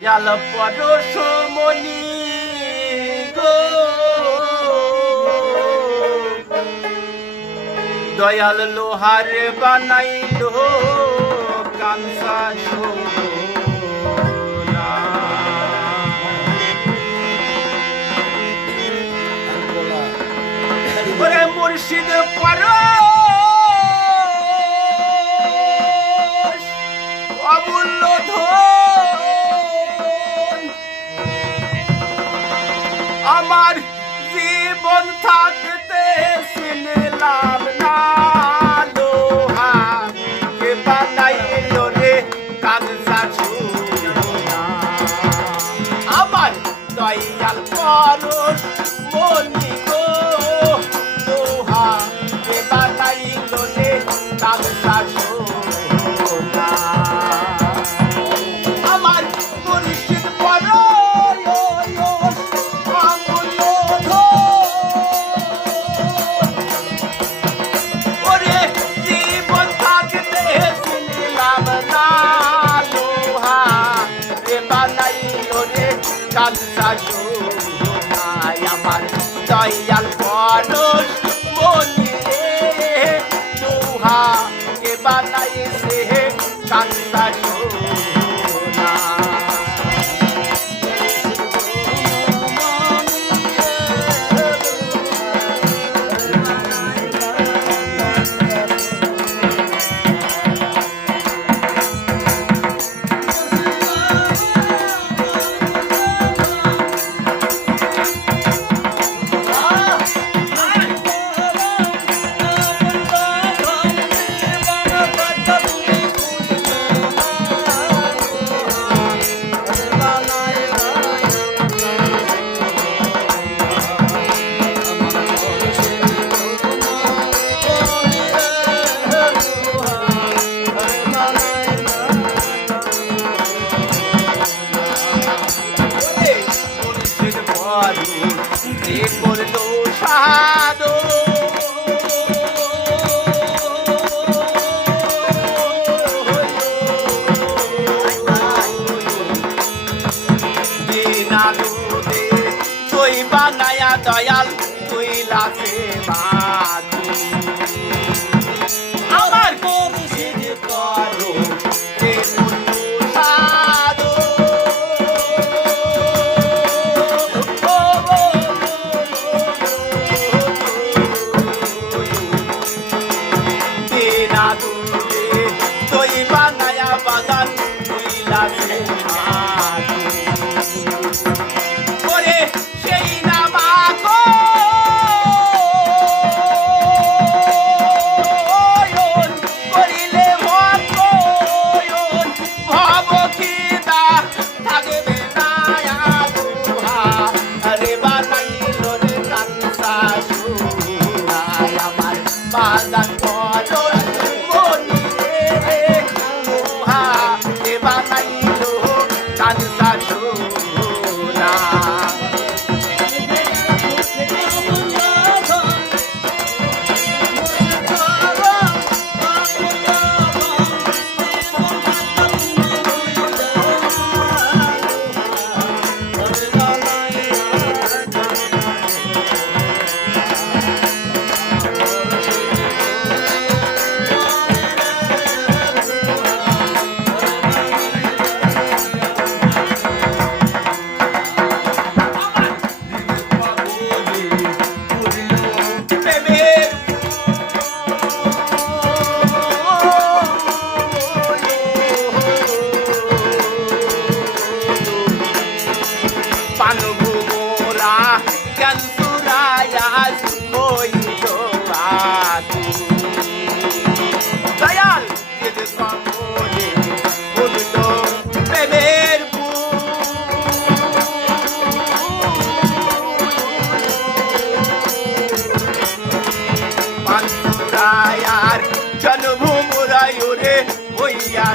জাল পরশমণি গো দয়াল লোহার বানাইল কাঞ্চা সোনা ওরে মুর্শিদ পরশ অমূল্য ধন আমার জীবন থাকতে চিনলাম না লোহা কে বানাইল রে কাঞ্চা সোনা আমার দয়াল পরশ মনি গো লোহা কে বানাইল রে কাঞ্চা সোনা আমার মুর্শিদ পরশ অমূল্য ধন ওরে জীবন থাকতে চিনলাম না লোহা কে বানাইল রে কাঞ্চা সোনা আমার দয়াল পরশ মনি রে লোহা কে বানাইছে কাঞ্চা সোনা যে করলো সাধু বিনা দুধে তুই বানায়া দয়াল তুই লাসে বাদু আমার মুর্শিদ করো যে করলো সাধু তুই বানায়া বাগান তুই লাসে ওরে সেই নামাকো করিলে ভক্তয়ন ভব খিদা থাকবে না দুহা রে বানাইল রে কাঞ্চা সোনা আমার বাগান পরশ মনি রে লোহা কে বানাইল কাঞ্চা সোনা পানভুমরা ক্যান্সুরায়াস হইল বাতু দয়াল যে কমলে ফুলল প্রেমের পানসুরায়ার জন্মভূমরায় রে হইয়া